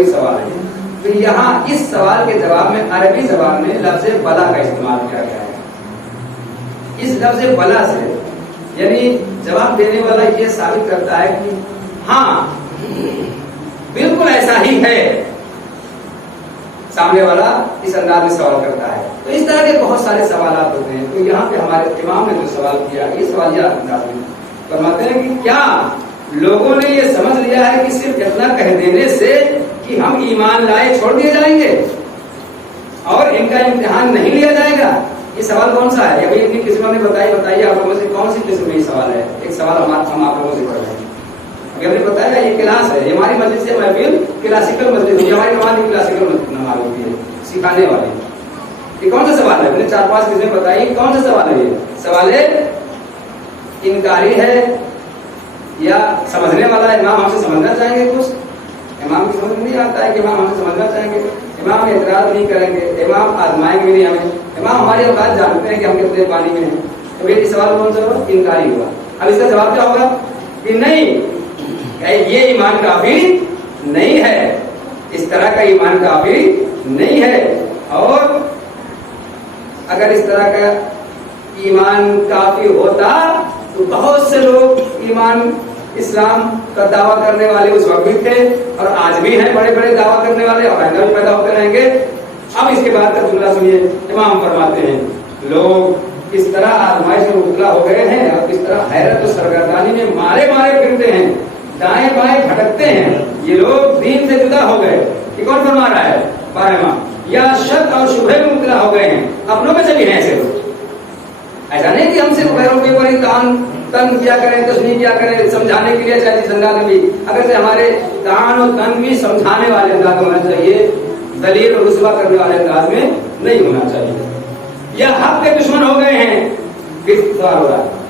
کوئی سوال ہے تو یہاں اس سوال کے جواب میں عربی زبان میں لفظ بلا کا استعمال کیا گیا ہے. اس لفظ بلا سے یعنی جواب دینے والا یہ ثابت کرتا ہے کہ ہاں بالکل ایسا ہی ہے. سامنے والا اس انداز میں سوال کرتا ہے. تو اس طرح کے بہت سارے سوالات ہوتے ہیں. تو یہاں پہ ہمارے امام نے جو سوال کیا یہ سوالیہ انداز میں فرماتے ہیں کہ کیا لوگوں نے یہ سمجھ لیا ہے کہ صرف اتنا کہہ دینے سے کہ ہم ایمان لائے چھوڑ دیے جائیں گے اور ان کا امتحان نہیں لیا جائے گا. یہ سوال کون سا ہے؟ ابھی اتنی قسموں نے بتائیے آپ لوگوں سے کون سی قسم میں یہ سوال ہے. ایک سوال ہم آپ لوگوں سے پڑھ رہے ہیں. ابھی ہم نے بتایا یہ کلاس ہے. یہ ہماری مجلس سے محفل کلاسیکل مجلس ہے. ہماری نماز کلاسیکل نماز ہوتی ہے سکھانے والی. یہ کون سا سوال ہے؟ میں نے 4-5 قسمیں بتائی. کون سا سوال ہے؟ یہ سوال انکاری ہے یا سمجھنے والا ہے؟ امام ہم سے سمجھنا چاہیں گے کچھ. امام کی سمجھ نہیں آتا ہے کہ امام ہم سے سمجھنا چاہیں گے. امام اعتراض نہیں کریں گے. امام آزمائیں گے نہیں ہمیں. امام ہماری اوقات جانتے ہیں کہ ہم کتنے پانی میں ہیں. تو یہ سوال کون سا ہوا؟ انکاری ہوا. اب اس کا جواب کیا ہوگا کہ نہیں یہ ایمان کافی نہیں ہے. اس طرح کا ایمان کافی نہیں ہے. اور اگر اس طرح کا ایمان کافی ہوتا تو بہت سے لوگ ایمان اسلام کا دعویٰ کرنے والے اس وقت بھی تھے اور آج بھی ہیں بڑے بڑے دعویٰ کرنے والے اور آئندہ بھی پیدا ہوتے رہیں گے. اب اس کے بعد کا جملہ سنیے. امام فرماتے ہیں لوگ اس طرح آزمائش میں مبتلا ہو گئے ہیں اور اس طرح حیرت و سرگردانی میں مارے پھرتے ہیں, دائیں بائیں بھٹکتے ہیں. یہ لوگ دین سے جدا ہو گئے. یہ کون فرما رہا ہے؟ 12واں. یا شک اور شبہ میں مبتلا ہو گئے ہیں. اپنوں میں سے بھی ہیں ایسے لوگ. ایسا نہیں کہ ہم صرف غیروں کے اوپر ہی تن کیا کریں, تشریح کیا کریں سمجھانے کے لیے. چاہیے جس انداز میں بھی اگر سے ہمارے تان اور تن بھی سمجھانے والے انداز ہونا چاہیے, دلیل اور رسوا کرنے والے انداز میں نہیں ہونا چاہیے. یا حق کے دشمن ہو گئے ہیں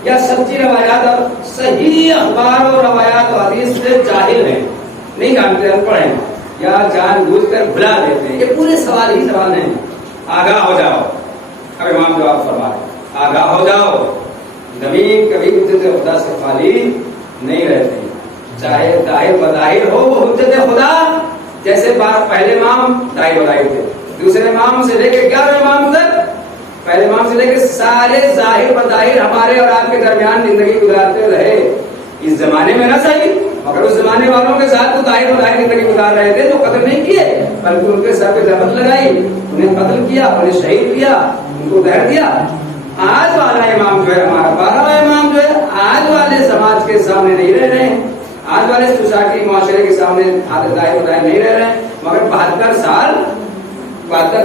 یا سچی روایات اور صحیح اخبار اور روایات و حدیث سے جاہل ہیں, نہیں جانتے, ان پڑھ ہیں یا جان بوجھ کر بھلا دیتے ہیں. یہ پورے سوال ہی سوال ہیں. آگاہ ہو جاؤ. اب امام جواب فرمائے آگاہ ہو جاؤ. زمین کبھی حجت خدا سے خالی نہیں رہتی, چاہے ظاہر بظاہر ہو وہ حجت خدا. جیسے بات پہلے امام ظاہر بظاہر تھے, دوسرے امام سے لے کے 11 امام تک, پہلے امام سے لے کے سارے ظاہر بظاہر ہمارے اور آپ کے درمیان زندگی گزارتے رہے. اس زمانے میں نہ صحیح مگر اس زمانے والوں کے ساتھ تو ظاہر بظاہر زندگی گزار رہے تھے. تو قتل نہیں کیے بلکہ ان کے سر پہ ضربت لگائی, انہیں قتل کیا, انہیں شہید کیا, ان کو زہر دیا. آج والا امام جو ہے ہمارا 12واں امام جو ہے آج والے سماج کے سامنے نہیں رہ رہے ہیں. آج والے سوسائٹی معاشرے کے سامنے ظاہر بظاہر نہیں رہ رہے ہیں. مگر 72 سال 72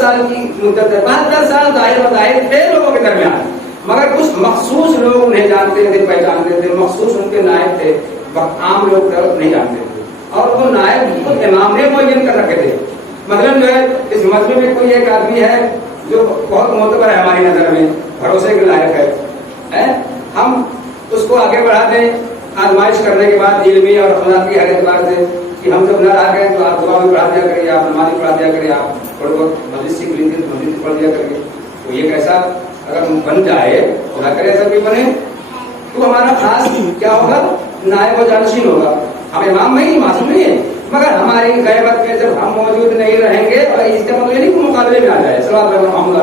سال کی مدت ہے. 72 سال ظاہر بظاہر تھے لوگوں کے درمیان, مگر کچھ مخصوص لوگ انہیں جانتے تھے, پہچانتے تھے, مخصوص ان کے نائب تھے, عام لوگ نہیں جانتے تھے. اور وہ نائب خود امام نے معین کر رکھے تھے. مثلاً جو ہے اس مجمع میں کوئی ایک آدمی ہے جو بہت معتبر ہے ہماری نظر میں, بھروسے کے لائق ہے, ہم اس کو آگے بڑھا دیں آزمائش کرنے کے بعد علمی اور اخلاقی ہر اعتبار سے کہ ہم جب نہ آ گئے تو آپ دعا بھی پڑھا دیا کریے, آپ نماز بھی پڑھا دیا کریے, آپ تھوڑے بہت مجلس سیکھ لیجیے تو مجلس پڑھ دیا کریے. تو یہ کیسا اگر بن جائے خدا کرے ایسا بھی بنے تو ہمارا خاص کیا ہوگا, نائب و جانشین ہوگا. ہم امام نہیں معصوم نہیں ہے, مگر ہماری غیبت میں جب ہم موجود نہیں رہیں گے اور اس کا مطلب نہیں کہ مقابلے میں آ جائے. صلوات محمد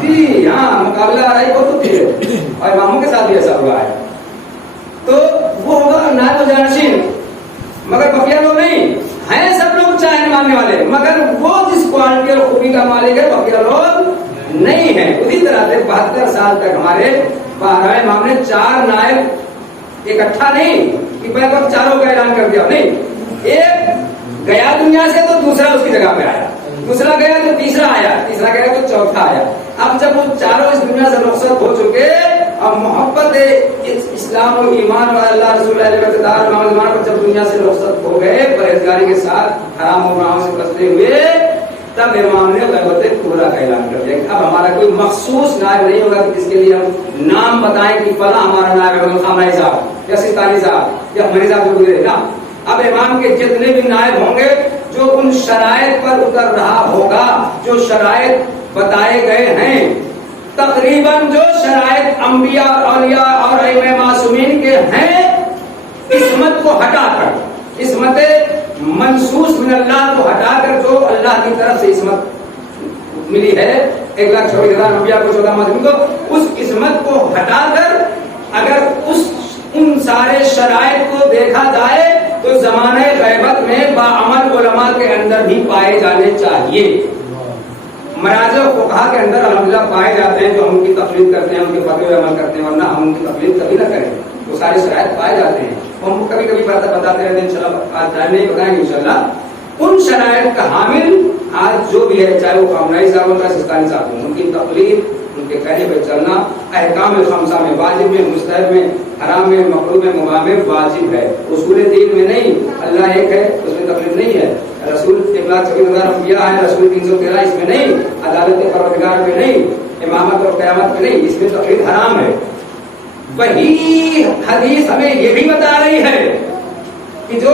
جی ہاں مقابلہ آ رہا ہے بہت ہوتی ہے اور اماموں کے ساتھ بھی ایسا ہوا ہے. تو وہ ہوگا نائب و جانشین, مگر بقیہ لوگ نہیں ہیں. سب لوگ چاہنے ماننے والے, مگر وہ جس کوالٹی اور خوبی کا مالک ہے بقیہ لوگ نہیں ہیں. اسی طرح سے 72 سال تک ہمارے 12 امام نے 4 نائب اکٹھا نہیں کہ میں وقت چاروں کا اعلان کر دیا, نہیں. ایک گیا دنیا سے تو دوسرا اس کی جگہ پہ آیا, دوسرا گیا تو تیسرا آیا, تیسرا گیا تو چوتھا آیا. اب جب وہ چاروں اس دنیا سے رخصت ہو چکے اور محبت اسلام و ایمان و اللہ رسول اللہ پر جب دنیا سے رخصت ہو گئے پرہیزگاری کے ساتھ حرام و گناہوں سے بچتے ہوئے, تب امام نے غیبت کبریٰ کا اعلان کر دیا. اب ہمارا کوئی مخصوص نائب نہیں ہوگا کہ جس کے لیے ہم نام بتائیں کہ فلاں ہمارا نائب ہے, خامنہ صاحب یا سستانی صاحب یا ہماری صاحب جو گزرے نا. اب امام کے جتنے بھی نائب ہوں گے جو ان شرائط پر اتر رہا ہوگا, جو شرائط بتائے گئے ہیں, تقریباً جو شرائط انبیاء اور اولیاء اور ائمہ معصومین کے ہیں عصمت کو ہٹا کر, عصمت منصوص من اللہ کو ہٹا کر جو اللہ کی طرف سے عصمت ملی ہے 1,24,000 انبیاء کو 14 معصومین کو, اس عصمت کو ہٹا کر اگر ان سارے شرائط کو دیکھا جائے تو زمانہ غیبت میں باعمل علماء کے اندر بھی پائے جانے چاہیے. مراجع فقہا کے اندر الحمدللہ پائے جاتے ہیں جو ہم ان کی تقلید کرتے ہیں, ان کے فتوے عمل کرتے ہیں, ورنہ ہم ان کی تقلید کبھی نہ کریں. وہ سارے شرائط پائے جاتے ہیں, ہم کبھی کبھی بتاتے رہتے ہیں, انشاءاللہ آج ٹائم نہیں بتائیں گے انشاءاللہ. ان شرائط کا حامل آج جو بھی ہے, چاہے وہ کامنائی صاحب ہوتا ہے, سستانی صاحب ہوں, ان کی تقلید, ان کے کہنے پہ چلنا احکام خمسہ میں, واجب میں, مستحب میں, حرام میں, مکروہ میں, مباح میں واجب ہے. اصول دین میں نہیں, اللہ ایک ہے اس میں تقلید نہیں ہے. رسول 1,24,000 انبیاء ہیں, رسول 313 اس میں نہیں, عدالت پروردگار میں نہیں, امامت اور قیامت میں نہیں, اس میں تقلید حرام ہے. وہی حدیث ہمیں یہ بھی بتا رہی ہے کہ جو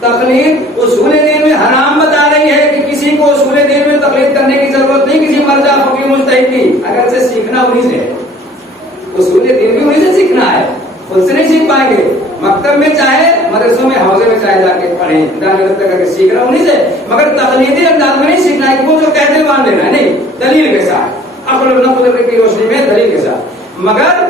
تقلید اصول دین میں حرام بتا رہی ہے کہ کسی کو اصول دین میں تقلید کرنے کی ضرورت نہیں, کسی مرجع فقیہ مجتہد کی, اگر سے سیکھنا انہیں سے ہے. اصول دین بھی انہیں سے سیکھنا ہے, خود سے نہیں سیکھ پائیں گے. مکتب میں چاہے مدرسوں میں حوزے میں چاہے جا کے پڑھیں, کر کے سیکھنا انہیں سے, مگر تقلیدی انداز میں نہیں سیکھنا ہے کہ وہ جو کہتے ہیں مان لینا ہے, نہیں, دلیل کے ساتھ, عقل و نقل کی روشنی میں دلیل کے ساتھ. مگر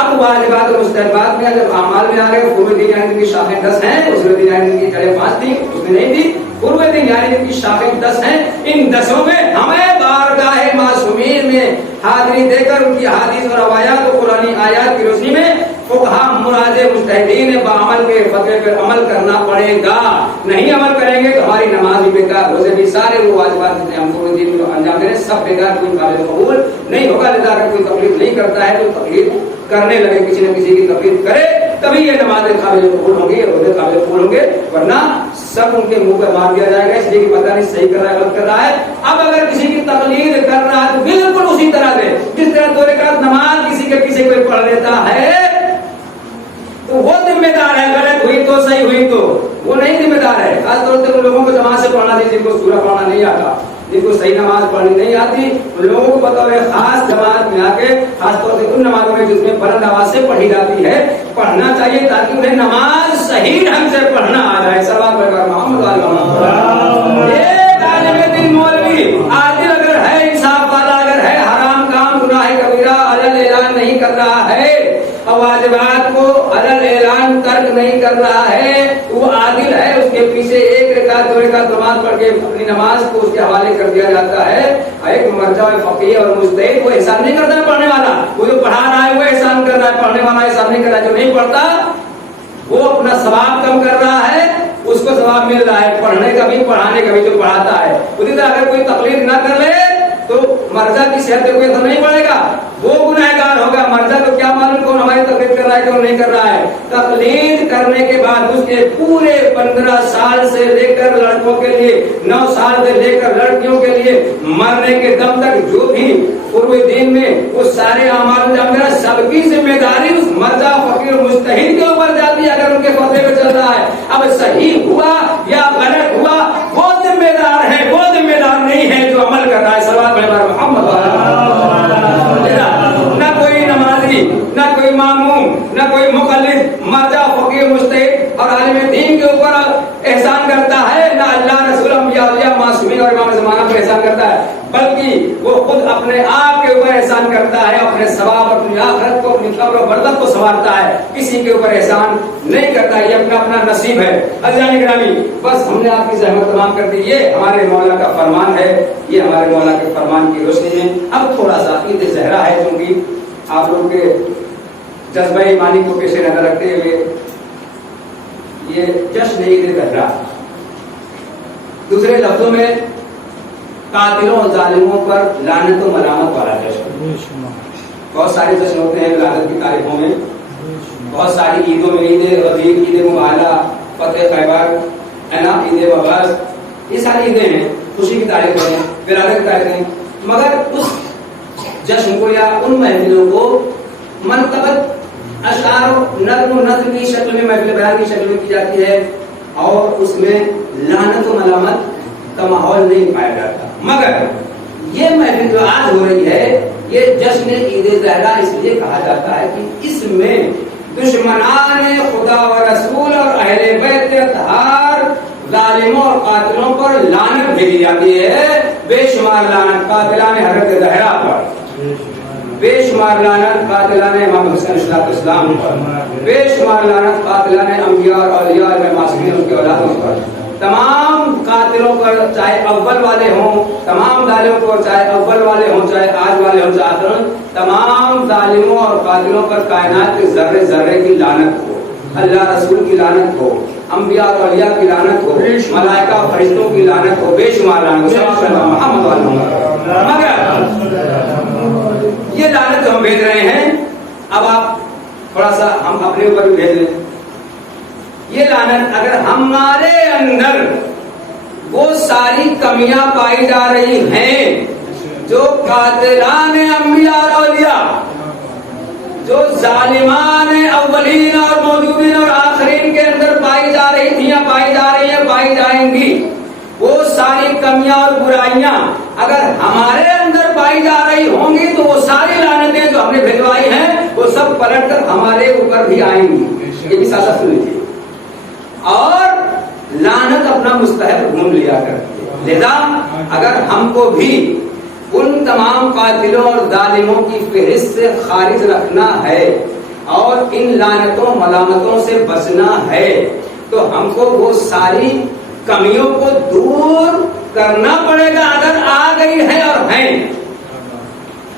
اب واجبات اور مستحبات میں جب اعمال میں آ گئے, فروع دین یعنی کی شاخیں 10 ہیں, اصول دین یعنی کی جڑیں 5 تھی, اس میں نہیں تھی. فروع دین یعنی کی شاخیں 10 ہیں, ان 10 میں ہمیں بارگاہ معصومین میں حاضری دے کر ان کی حدیث اور روایات اور قرآنی آیات کی روشنی میں فقہا مراجع مجتہدین باعمل کے فتوے پر عمل کرنا پڑے گا. نہیں عمل کریں گے تو ہماری نماز بھی بیکار, روزے بھی, سارے وہ واجبات جتنے ہم پورے دین کو انجام دیں سب بیکار, کوئی قابل قبول نہیں ہوگا. لذا اگر کوئی تقلید نہیں کرتا ہے تو تقلید کرنے لگے, کسی نہ کسی کی تقلید کرے, تبھی یہ نمازیں قابل قبول ہوں گی, روزے قابل قبول ہوں گے, ورنہ سب ان کے منہ پہ مار دیا جائے گا, اس لیے کہ پتہ نہیں صحیح کر رہا ہے غلط کر رہا ہے. اب اگر کسی کی تقلید کر رہا ہے تو بالکل اسی طرح سے جس طرح 2 رکعت نماز کسی کے پیچھے کوئی پڑھ لیتا ہے تو وہ ذمہ دار ہے, غلط ہوئی تو صحیح ہوئی تو وہ نہیں ذمہ دار ہے. خاص طور سے ان لوگوں کو جماعت سے پڑھنا چاہیے جن کو سورہ پڑھنا نہیں آتا, جن کو صحیح نماز پڑھنی نہیں آتی, ان لوگوں کو پتا ہے خاص جماعت میں آ کے, خاص طور سے ان نمازوں میں جس میں بلند آواز سے پڑھی جاتی ہے, پڑھنا چاہیے تاکہ انہیں نماز صحیح ڈھنگ سے پڑھنا آ جائے. سلام محمد علیہ. ایک عالم دین مولوی عادل اگر ہے, انصاف والا اگر ہے, حرام کام گناہ کبیرہ علل اعلان نہیں کر رہا ہے, واجبات کو علل اعلان ترک نہیں کر رہا ہے, وہ عادل ہے, اس کے پیچھے 1 رکعت 2 رکعت نماز پڑھ کے اپنی نماز کو اس کے حوالے کر دیا جاتا ہے. ایک مرجع فقیہ اور مجتہد وہ احسان نہیں کرتا ہے پڑھنے والا, وہ جو پڑھا رہا ہے وہ احسان کر رہا ہے, پڑھنے والا احسان نہیں کر رہا ہے. جو نہیں پڑھتا وہ اپنا ثواب کم کر رہا ہے, اس کو ثواب مل رہا ہے پڑھنے کا بھی, پڑھانے کا بھی جو پڑھاتا ہے. اسی طرح اگر کوئی تقلید نہ کر لے تو مرزا کی صحت پہ کوئی اثر نہیں پڑے گا, وہ گنہگار ہوگا. مرزا تو کیا معلوم کون ہماری تقلید کر رہا ہے کون نہیں کر رہا ہے. تقلید کرنے کے بعد اس کے پورے 15 سال سے لے کر لڑکوں کے لیے, 9 سال سے لے کر لڑکیوں کے لیے مرنے کے دم تک جو بھی فروع دین میں وہ سارے اعمال انجام دینا, سب کی ذمہ داری اس مرزا فقیر مجتہد کے اوپر جاتی ہے. اگر ان کے فتوے پہ چل رہا ہے, اب صحیح ہوا یا غلط ہوا وہ ذمہ دار ہے, وہ ذمہ دار نہیں ہے جو عمل کر رہا ہے. صلوات محمد نہ کوئی نمازی, نہ کوئی ماموم, نہ کوئی مقلد مرجع فقیر مجتہد اور عالم دین کے اوپر احسان کرتا ہے, نہ اللہ رسول انبیاء اولیاء معصومین اور امام زمانہ پر احسان کرتا ہے, بلکہ وہ خود اپنے آپ کے اوپر احسان کرتا ہے, اپنے ثواب, اپنی آخرت کو, اپنی قبر و برزخ کو سنوارتا ہے, کسی کے اوپر احسان نہیں کرتا. یہ اپنا اپنا نصیب ہے. عزیزان گرامی, بس ہم نے آپ کی زحمت تمام کر دی. یہ ہمارے مولا کا فرمان ہے, یہ ہمارے مولا کے فرمان کی روشنی میں اب تھوڑا سا عید زہرا ہے, کیونکہ آپ لوگ کے جذبہ ایمانی کو پیش نظر رکھتے ہوئے یہ جشن عید زہرا, دوسرے لفظوں میں قاتلوں اور ظالموں پر لعنت و ملامت والا جشن. بہت سارے جشن ہوتے ہیں ولادت کی تاریخوں میں, بہت ساری عیدوں میں, عید ربیع, عید مبارہ, فتح خیبر, ہے نا, عید وباس, یہ ساری عیدیں ہیں, خوشی کی تاریخیں ہیں, ولادت کی تاریخیں. مگر اس جشن کو یا ان محفلوں کو منتقد اشعار و نظم و نثر کی شکل میں, محفل بیان کی شکل میں کی جاتی ہے, اور اس میں لعنت و ملامت کا ماحول نہیں پایا جاتا. مگر یہ محفل جو آج ہو رہی ہے یہ جشن عید زہرا اس لیے کہا جاتا ہے کہ اس میں دشمنان خدا و رسول اور اہل بیت اطہار ظالموں اور قاتلوں پر لعنت بھیجی جاتی ہے. بے شمار لعنت قاتلان حضرت زہرا پر، بے شمار لعنت قاتلان امام حسین علیہ السلام پر، بے شمار لعنت قاتلان انبیاء اور اولیاء اور معصومین ان کی اولادوں پر. تمام قاتلوں پر، چاہے اول والے ہوں، تمام ظالموں پر، چاہے اول والے ہوں، چاہے آج والے ہوں، چاہے آخر ہوں، تمام ظالموں اور قاتلوں پر کائنات کے ذرے ذرے کی لعنت ہو، اللہ رسول کی لعنت ہو، انبیاء اور اولیاء کی لعنت ہو، ملائکہ اور فرشتوں کی لعنت ہو، بے شمار لعنت ہو. محمد مگر یہ لعنت جو ہم بھیج رہے ہیں، اب آپ تھوڑا سا ہم اپنے اوپر بھی بھیج لیں. یہ لعنت اگر ہمارے اندر وہ ساری کمیاں پائی جا رہی ہیں جو قاتلان انبیاء اور اولیاء، جو ظالمان اولین اور موجودین اور آخرین کے اندر پائی جا رہی تھیں یا پائی جا رہی ہیں، پائی جائیں گی، وہ ساری کمیاں اور برائیاں اگر ہمارے اندر پائی جا رہی ہوں گی تو وہ ساری لعنتیں جو ہم نے بھجوائی ہیں وہ سب پلٹ کر ہمارے اوپر بھی آئیں گی. یہ بھی ساتھ سن لیجیے. اور لعنت اپنا مستحق ڈھونڈ لیا کرتی ہے. لہذا اگر ہم کو بھی ان تمام قاتلوں اور ظالموں کی فہرست سے خارج رکھنا ہے اور ان لعنتوں ملامتوں سے بچنا ہے تو ہم کو وہ ساری کمیوں کو دور کرنا پڑے گا اگر آ گئی ہے اور ہیں،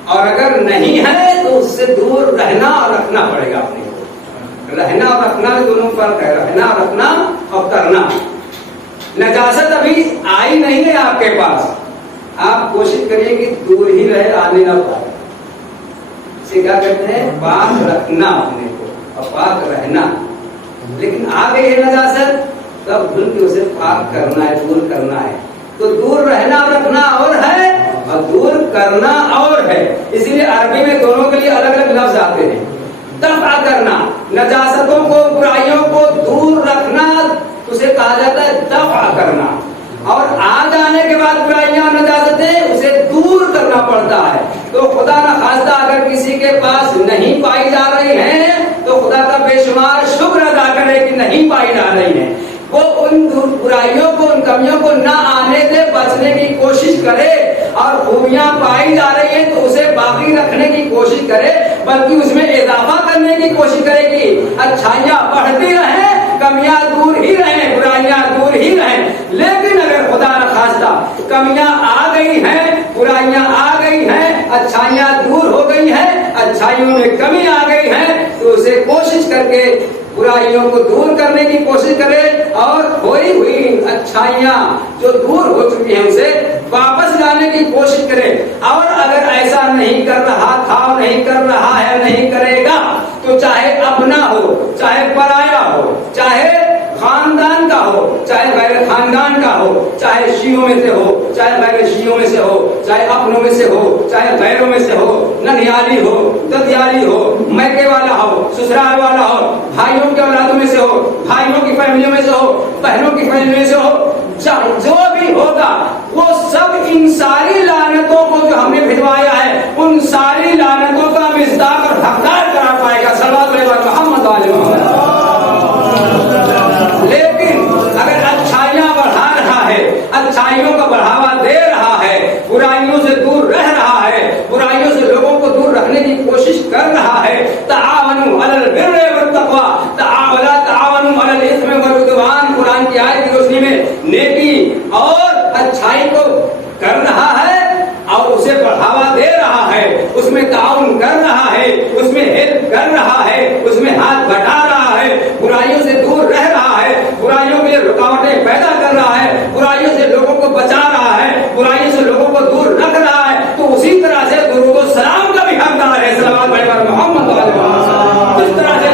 اور اگر نہیں ہے تو اس سے دور رہنا اور رکھنا پڑے گا. اپنے کو رہنا اور رکھنا میں دونوں فرق ہے، رہنا اور رکھنا اور کرنا. نجاست ابھی آئی نہیں ہے آپ کے پاس، آپ کوشش کریے کہ دور ہی رہے، آنے نہ پائے. اسے کیا کہتے ہیں؟ پاک رکھنا اپنے کو اور پاک رہنا. لیکن آ گئی ہے نجاست تب بھول کے اسے پاک کرنا ہے، دور کرنا ہے. تو دور رہنا اور رکھنا اور ہے اور دور کرنا اور ہے. اسی لیے عربی میں دونوں کے لیے الگ الگ لفظ آتے ہیں. دفع کرنا، نجاستوں کو، برائیوں کو دور رکھنا، اسے کہا جاتا ہے دفع کرنا. اور آ جانے کے بعد برائیاں نجاستیں اسے دور کرنا پڑتا ہے. تو خدا نخواستہ اگر کسی کے پاس نہیں پائی جا رہی ہیں تو خدا کا بے شمار شکر ادا کرے کہ نہیں پائی جا رہی ہیں. وہ ان برائیوں کو، ان کمیوں کو نہ آنے دے، بچنے کی کوشش کرے. اور خوبیاں پائی جا رہی ہیں تو اسے باقی رکھنے کی کوشش کرے، بلکہ اس میں اضافہ کرنے کی کوشش کرے کہ اچھائیاں بڑھتی رہیں، کمیاں دور ہی رہیں، برائیاں دور ہی رہیں. لیکن اگر خدا نخواستہ کمیاں آ گئی ہیں، برائیاں آ گئی ہیں، اچھائیاں دور ہو گئی ہیں، اچھائیوں میں کمی آ گئی ہے تو اسے کوشش کر کے برائیوں کو دور کرنے کی کوشش کرے اور کھوئی ہوئی اچھائیاں جو دور ہو چکی ہیں اسے واپس لانے کی کوشش کرے. اور اگر ایسا نہیں کر رہا تھا، نہیں کر رہا ہے، نہیں کرے گا تو چاہے اپنا ہو، چاہے پرایا ہو، چاہے خاندان کا ہو، چاہے غیر خاندان کا ہو، چاہے شیعوں میں سے ہو، چاہے غیر شیعوں میں سے ہو، چاہے اپنوں میں سے ہو، چاہے غیروں میں سے ہو، ننیالی ہو، ددیالی ہو، میکے والا ہو، سسرال والا ہو، بھائیوں کے اولادوں میں سے ہو، بھائیوں کی فیملیوں میں سے ہو، بہنوں کی فیملی میں سے ہو، جو بھی ہوگا وہ سب ان ساری لعنتوں کو جو ہم نے بھجوایا ہے ان ساری لعنتوں کا مصداق اور حقدار قرار پائے گا. صلوات علی محمد وعلی محمد. لیکن اگر اچھائیاں بڑھا رہا ہے، اچھائیوں کا بڑھاوا دے رہا ہے، برائیوں سے دور رہ رہا ہے، برائیوں سے لوگوں کو دور رکھنے کی کوشش کر رہا ہے، تعاونوا علی البر والتقوی ولا تعاونوا علی الاثم والعدوان، قرآن کی آیت کی روشنی میں نیکی اور اچھائی کو کر رہا ہے اور اسے بڑھاوا دے رہا ہے، اس میں تعاون کر رہا ہے، اس میں ہیلپ کر رہا ہے، اس میں ہاتھ بٹا رہا ہے، برائیوں سے دور رہ رہا ہے، برائیوں کے لیے رکاوٹیں پیدا کر رہا ہے، برائیوں سے لوگوں کو بچا رہا ہے، برائیوں سے لوگوں کو دور رکھ رہا ہے، تو اسی طرح سے درود و سلام کا بھی حقدار ہے. صلوات علی محمد وعلی محمد. جس طرح سے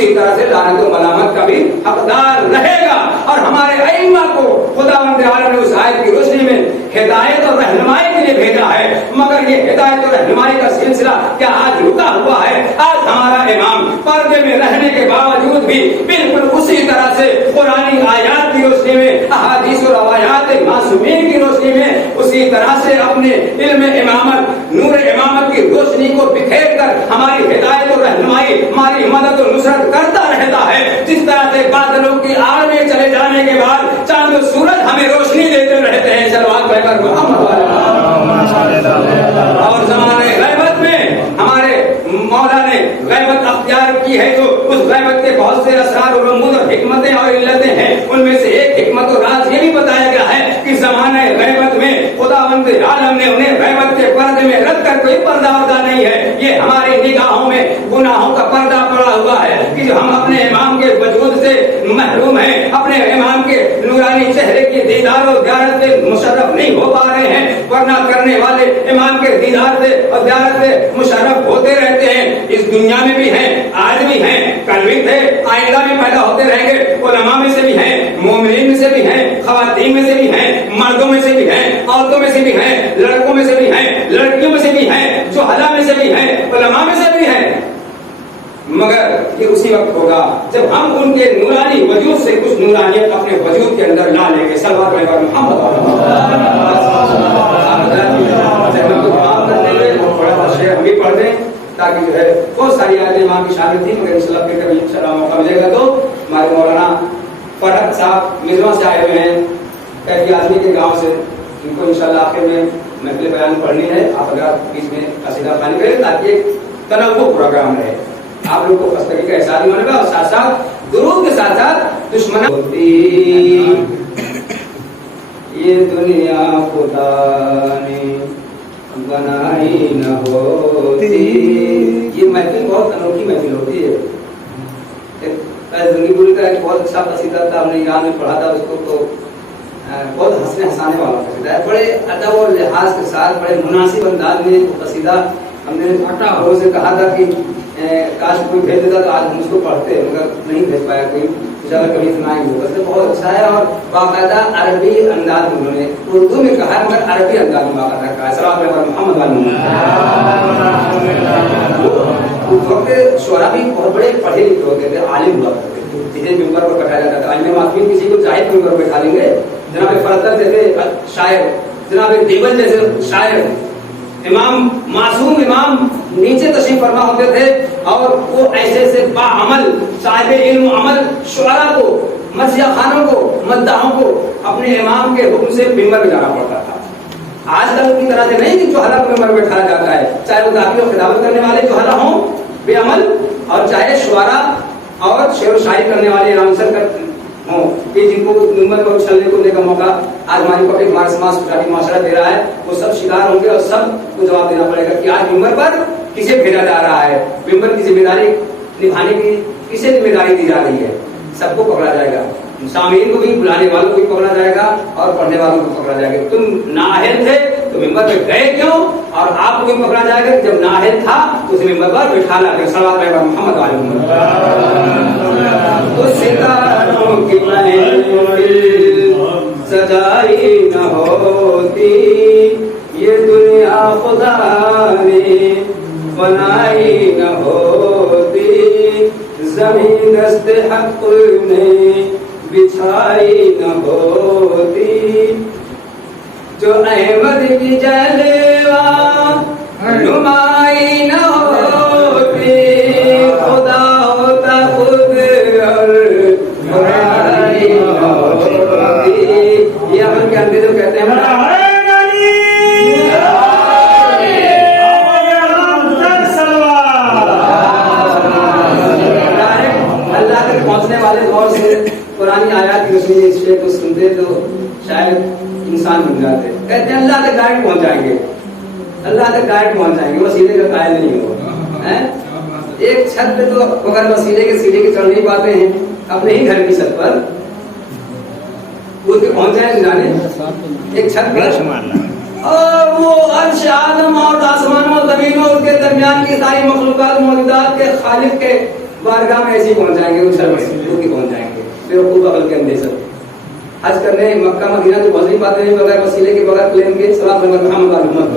اسی طرح سے لعنت و ملامت کا بھی حقدار رہے گا. اور ہمارے ائمہ کو خداوند عالم نے اس آیت کی روشنی میں ہدایت اور رہنمائی کے لیے بھیجا ہے. مگر یہ ہدایت اور رہنمائی کا سلسلہ کیا آج رکا ہوا ہے؟ آج ہمارا امام پردے میں رہنے کے باوجود بھی بالکل اسی طرح سے قرآنی آیات کی روشنی میں، احادیث و روایات معصومین کی روشنی میں اسی طرح سے اپنے علم امامت، نور امامت کی روشنی کو بکھیر کر ہماری ہدایت اور رہنمائی، ہماری مدد و نصرت کرتا رہتا ہے. جس طرح سے بادلوں کی آڑ میں چلے جانے کے بعد چاند و سورج ہمیں روشنی دیتے رہتے ہیں. صلوات پڑھ کر محمد اور زمانے غیبت میں ہمارے مولا نے غیبت اختیار کی ہے، تو اس غیبت کے بہت سے اسرار و رموز اور حکمتیں اور علتیں ہیں. ان میں سے ایک حکمت اور راز یہ بھی بتایا گیا ہے کہ زمانے غیبت میں خداوند عالم نے انہیں غیبت کے پردے میں رکھ کر کوئی پردہ وردہ نہیں ہے. یہ ہماری نگاہوں میں گناہوں کا پردہ پڑا ہوا ہے کہ جو ہم اپنے امام کے وجود سے محروم ہیں، اپنے امام کے نورانی چہرے کی دیدار و زیارت سے مشرف نہیں ہو پا رہے ہیں. ورنہ کرنے والے امام کے دیدار سے اور زیارت سے مشرف ہوتے رہتے ہیں. اس دنیا میں بھی ہیں، آج بھی ہیں، کل بھی تھے، آئندہ بھی پیدا ہوتے رہیں گے. علماء میں سے بھی ہیں، مومنین میں سے بھی ہیں، خواتین میں سے بھی ہیں، مردوں میں سے بھی ہیں، عورتوں میں سے بھی ہیں، لڑکوں میں سے بھی ہیں، لڑکیوں میں سے بھی ہیں، جہلاء میں سے بھی ہیں، علماء میں سے بھی ہیں. مگر یہ اسی وقت ہوگا جب ہم ان کے نورانی وجود سے کچھ نورانیت اپنے وجود کے اندر لا لیں گے. صلوات علی محمد. ہم بھی پڑھ دیں تاکہ جو ہے بہت ساری آیتیں امام کی شامل تھیں، مگر انشاءاللہ پھر کبھی انشاءاللہ موقع ملے گا تو ہمارے مولانا فرحت صاحب مزروں سے آئے ہوئے ہیں، کیفی آزمی کے گاؤں سے. ان کو انشاءاللہ آخر میں محفل بیان پڑھنی ہے. آپ اگر بیچ میں قصیدہ خوانی کریں تاکہ ایک تنوع پروگرام رہے، آپ لوگ کو خستگی کا احساس بھی ہونے گا، اور ساتھ ساتھ درود کے ساتھ ساتھ دشمن ہوتی یہ دنیا خدا نے بنائی نہ ہوتی. یہ محفل بہت انوکھی محفل ہوتی ہے. زندگی گل کا ایک بہت اچھا قصیدہ تھا، ہم نے ایران میں پڑھا تھا اس کو، تو بہت ہنسنے ہنسانے والا قصیدہ ہے. بڑے ادب اور لحاظ کے ساتھ بڑے مناسب انداز میں وہ قصیدہ ہم نے لوگوں سے کہا تھا کہ کاش کوئی بھیج دیتا تو آج ہم اس کو پڑھتے، مگر نہیں بھیج پایا کوئی. انشاءاللہ کبھی سنائیں گے. ویسے بہت اچھا ہے اور باقاعدہ عربی انداز میں انہوں نے اردو میں کہا ہے مگر عربی انداز میں باقاعدہ کہا ہے. صلوات علی محمد علیہ. اس وقت شعراء بھی بہت بڑے پڑھے لکھے ہوتے تھے، عالم ہوا کرتے تھے، جنہیں ممبر پر بٹھایا جاتا تھا. علم معصومین کسی کو چاہے تو ممبر پر بٹھا لیں گے. جناب فرزدق جیسے شاعر، جناب دیوبند جیسے شاعر، امام معصوم امام نیچے تشریف فرما ہوتے تھے، اور وہ ایسے ایسے باعمل صاحب علم و عمل شعراء کو، مرثیہ خانوں کو، مداحوں کو اپنے امام کے حکم سے ممبر پہ جانا پڑتا تھا. آج کل کی طرح سے نہیں کہ جوہلا کو ممبر پہ بٹھایا جاتا ہے، چاہے وہ داخل و خطابت کرنے والے جوہلا ہوں بے عمل، اور چاہے شعراء اور شعر و شاعری کرنے والے رامسر ہوں کہ جن کو ممبر کو چلنے کودنے کا موقع آج ہماری پبلک ہمارے سماج سوسائٹی معاشرہ دے رہا ہے، وہ سب شکار ہوں گے اور سب کو جواب دینا پڑے گا کہ آج ممبر پر کسے بھیجا جا رہا ہے، ممبر کی ذمہ داری نبھانے کی کسے ذمہ داری دی جا رہی ہے. سب کو پکڑا جائے گا، سامعین کو بھی، بلانے والوں کو بھی پکڑا جائے گا اور پڑھنے والوں کو پکڑا جائے گا. تم نااہل تھے تو ممبر پہ گئے کیوں، اور آپ کو بھی پکڑا جائے گا جب نااہل تھا تو اسے ممبر پر بٹھا لا. صلوات علی محمد علیہ. تو ستاروں کی محفل سجائی نہ ہوتی، یہ دنیا خدا نے بنائی نہ ہوتی، زمین دست حق نے بچھائی نہ ہوتی، جو احمد کی جلوہ نمائی نہ ہوتی، خدا ہوتا خود اور برائی نہ ہوتی. یہ عمل کے اندر جو کہتے ہیں اللہ تک پہنچنے والے دور سے قرآن آیات کی روشنی اس شعر کو سنتے تو شاید انسان بن جاتے. کہتے ہیں اللہ تک ڈائریکٹ پہنچ جائیں گے، اللہ تک ڈائریکٹ پہنچ جائیں گے، وسیلے کا قائل نہیں ہوگا. ایک چھت پہ تو اگر وسیلے کے سیڑھی کے چڑھ نہیں پاتے ہیں اپنے ہی گھر کی چھت پر کود کے پہنچ جائیں جانے ایک چھت پر، اور وہ عرش عالم اور آسمانوں اور زمینوں اور کے درمیان کی ساری مخلوقات موجودات کے خالق کے بارگاہ میں ایسے ہی پہنچ جائیں گے، اچھل کے پہنچ جائیں گے، پھر خوب عقل کے اندیش حج کرنے مکہ مدینہ تو پہنچ نہیں پاتے ہیں بغیر وسیلے کے، بغیر پلین کے. صلاۃ محمد علیہ محمد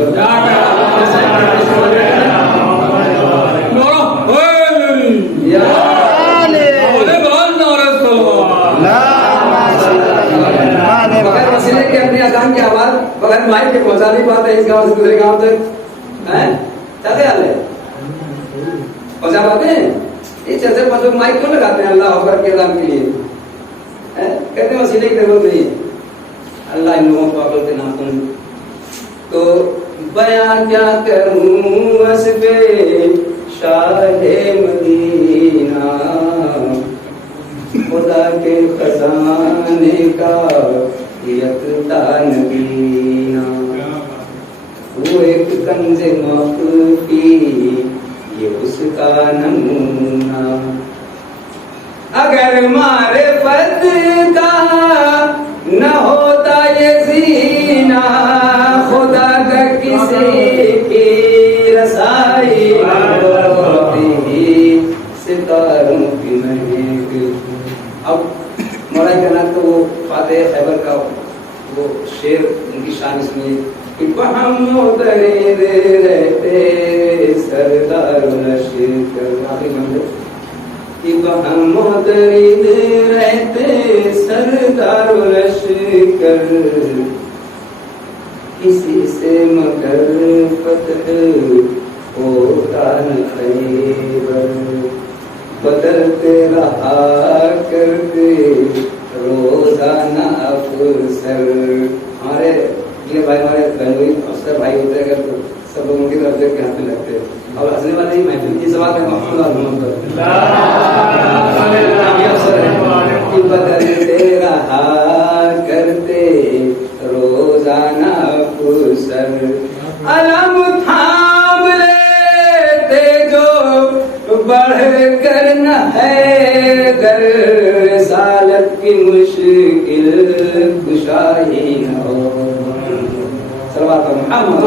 بغیر وسیلے کے اپنی اذان کی آواز بغیر مائک کے پہنچا نہیں پاتے اس گاؤں سے دوسرے گاؤں تک. کیا خیال ہے؟ پہنچا پاتے ہیں؟ یہ چلتے پانچ لوگ مائک کیوں لگاتے ہیں اللہ اکبر کے اذان کے لیے؟ کہتے ہیں وسیلے کی ضرورت نہیں ہے. اللہ ان لوگوں کو عقل کے ناخن. تو بیان کیا کروں وصف شاہ مدینہ، خدا کے خزانے کا یکتا نبینا، وہ ایک کنز مخفی یہ اس کا نمونہ. اگر معرفت کا نہ ہوتا یہ زینہ، خدا کا کسی کی رسائی نہ ہوتی ستاروں کی مہک. اب مولانا کہنا تو وہ فاتح خیبر کا وہ شعر ان کی شان سنیے کہ ہم اترے رہتے سردار لشکر. آخری منزل کہ ہم درید رہتے سردار لشکر، کسی سے مگر فتح ہوتا نہ خیبر، بدلتے رہا کرتے روزانہ افسر. ہمارے یہ بھائی ہمارے بہنوئی افسر بھائی ہوتے ہیں تو سب لوگوں کی طرف دیکھ کے ہاتھ میں لگتے ہیں. اور ہنسنے والے ہی محفل کی سوال ہے محمد اور محمد بدلتے رہا کرتے روزانہ افسر، علم تھام لیتے جو بڑھ کر نہ ہے در رسالت کی مشکل کشائی نہ ہو. صلوات محمد